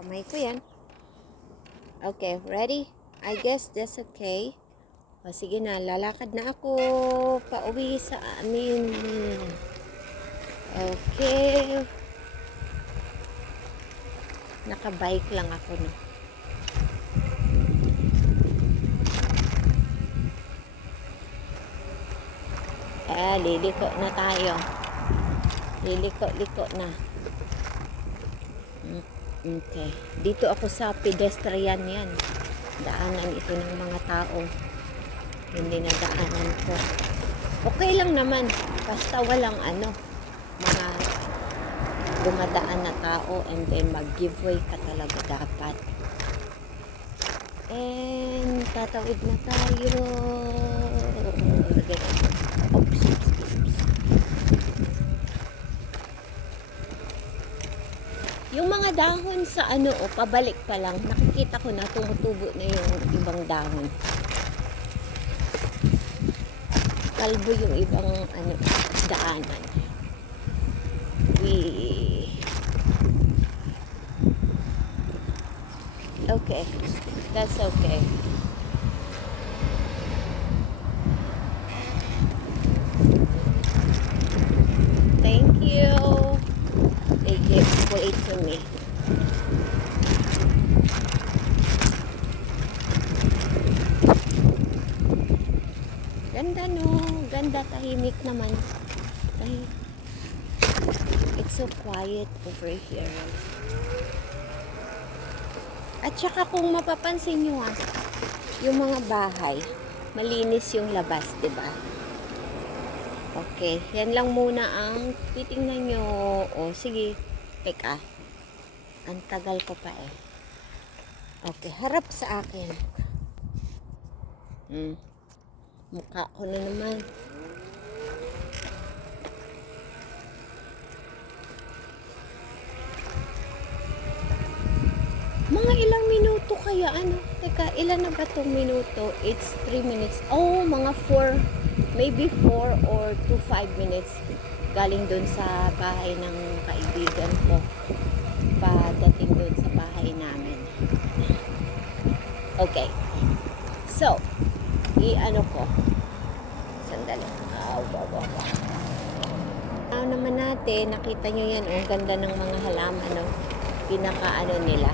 Kamay ko yan. Okay, ready? I guess that's okay. O, sige na, lalakad na ako pauwi sa amin. Okay. Nakabike lang ako, no? Liliko na tayo. Liliko na. Okay. Dito ako sa pedestrian yan. Daanan ito ng mga tao. Hindi na daanan ko. Okay lang naman. Basta walang mga dumadaan na tao and then mag-giveaway ka talaga dapat. And tatawid na tayo. Oops. Yung mga dahon sa pabalik pa lang, nakikita ko na tumutubo na yung ibang dahon. Kalbo yung ibang daanan. Okay, that's okay. Thank you. They gave way to me. Ganda no, ganda, tahimik naman. It's so quiet over here. At saka kung mapapansin nyo yung mga bahay, malinis yung labas, diba? Okay, yan lang muna ang titingnan nyo. O, sige, teka. Ang tagal ko pa eh. Okay, harap sa akin. Mukha ko na naman. Mga ilang minuto kaya Teka, ilan na ba itong minuto? It's 3 minutes. Oh, mga 4, maybe 4 or to 5 minutes. Galing dun sa bahay ng kaibigan ko. Padating dun sa bahay namin. Okay. So, ko. Sandali. Naman natin, nakita nyo yan. Ang ganda ng mga halaman, pinaka nila.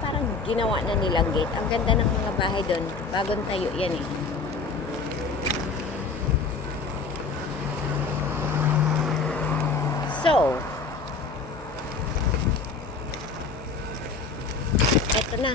Parang ginawa na nilang gate. Ang ganda ng mga bahay doon. Bagong tayo yan eh. So, eto na.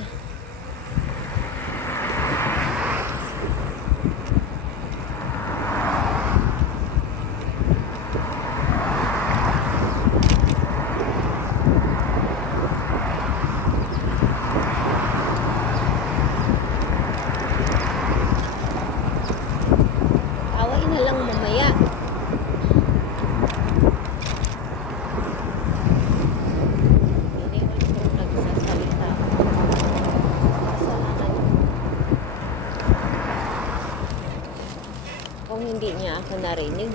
Kung hindi niya ako narinig.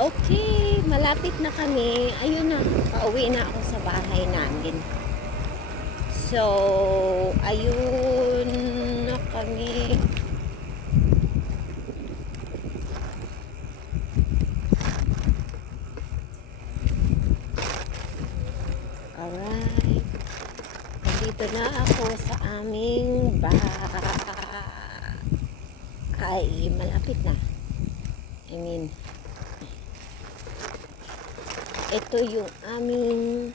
Okay, malapit na kami. Ayun na, pauwi na ako sa bahay namin. So, ayun na kami. Alright. Dito na ako sa aming bahay. Malapit na. Ito yung aming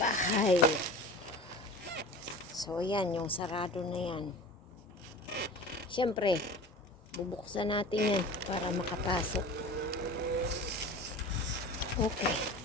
bahay. So, yan. Yung sarado na yan. Siyempre, bubuksan natin yan para makapasok. Okay.